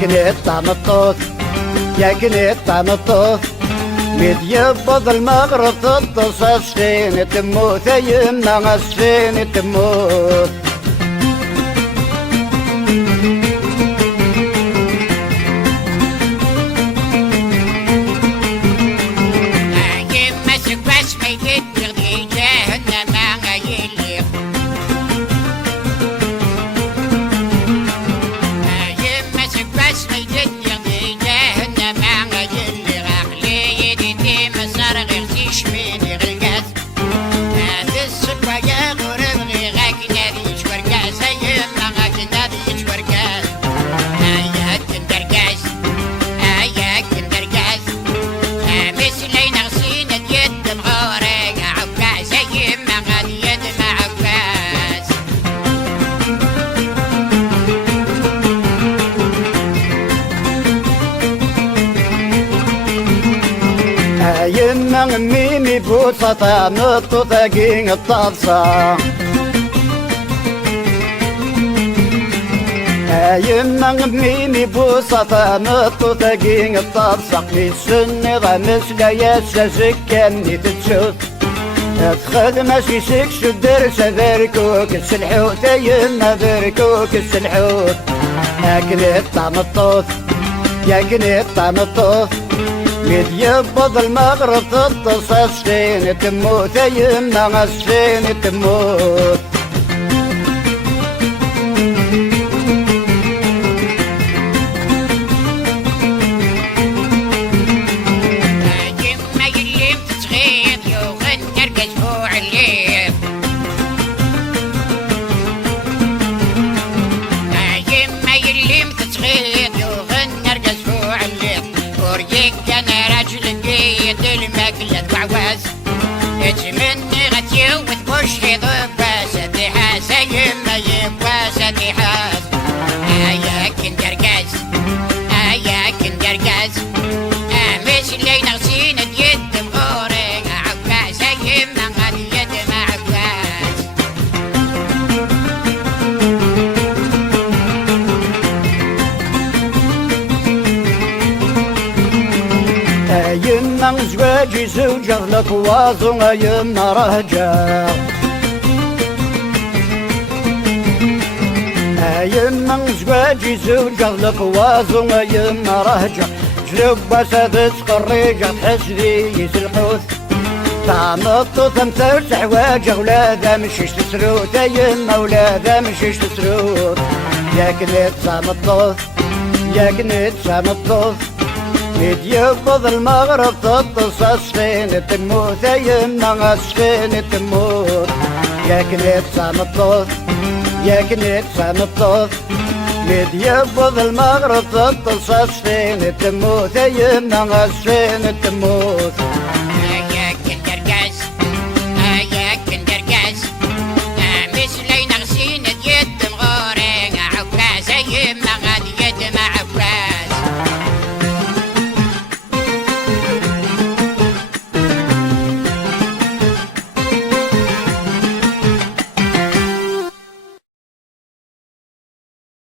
كنت طعمطوط يا كنت طعمطوط ميد يبض المغرب تتصص فين تموت يمنا فين تموت يما ميمي بوسطة نطو ثقين الطبصة يما ميمي بوسطة نطو ثقين الطبصة في السن غمس قياس سكني تتشوت ادخل ماشي سكس الدرس ذركوك السلحوت يما ذركوك السلحوت اكلت طعم الطوف يا كنت طعم الطوف ميد يبض المغرب تتصص فين تموت يمنا فين تموت مني غتيو وتبوش في ضباس ديحاس يما يبواس ديحاس يا كندرقاس يا كندرقاس مش اللي نغسين اليد مغوري عباس يما غادي يد مع عباس يما زواجي زوجة لك واظن يما رهجة يما زواجي زوجة لك واظن يما رهجة جلب سادس قريجة تحس ذي الحوث طعم الطوط مترسح واجه ولاذا مشيش تسروت يما ولاذا مشيش تسروت يا كنت طعم الطوط يا كنت طعم الطوط ميد يبض المغرب تتصص فين تموت يمنا فين تموت يا كنت طعم الطوف يا كنت طعم الطوف ميد يبض المغرب تتصص فين تموت يمنا فين تموت